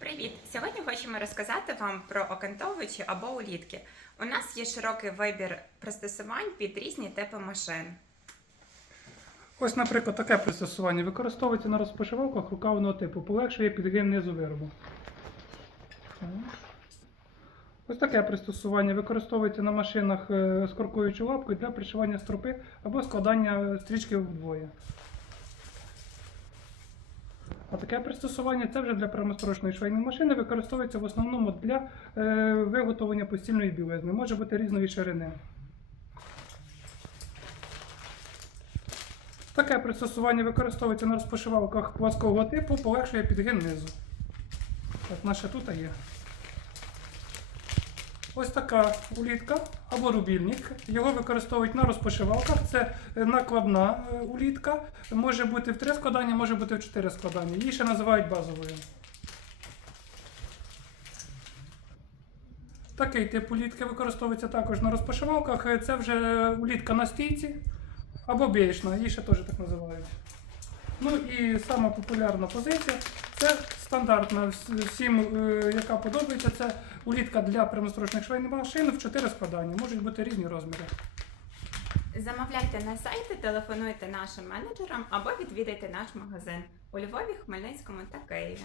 Привіт! Сьогодні хочемо розказати вам про окантовичі або улітки. У нас є широкий вибір пристосувань під різні типи машин. Ось, наприклад, таке пристосування використовується на розпашивалках рукавного типу, полегшує підгин низу виробу. Ось таке пристосування використовується на машинах е, з коркуючою лапкою для пришивання стропи або складання стрічки вдвоє. А таке пристосування це вже для прямострочної швейної машини використовується в основному для е, виготовлення постільної білизни. Може бути різної ширини. Таке пристосування використовується на розпошивалках пласкового типу, полегшує підгін низу. Так, наша тут є. Ось така улітка або рубільник. Його використовують на розпошивалках. Це е, накладна е, улітка. Може бути в три складання, може бути в чотири складання. Її ще називають базовою. Такий тип улітки використовується також на розпошивалках. Це вже улітка на стійці або бєєчна, її ще теж так називають. Ну і сама популярна позиція це стандартна всім, е, яка подобається. Це улітка для прямострочних швейних машин в 4 складання. Можуть бути різні розміри. Замовляйте на сайті, телефонуйте нашим менеджерам або відвідайте наш магазин у Львові, Хмельницькому та Києві.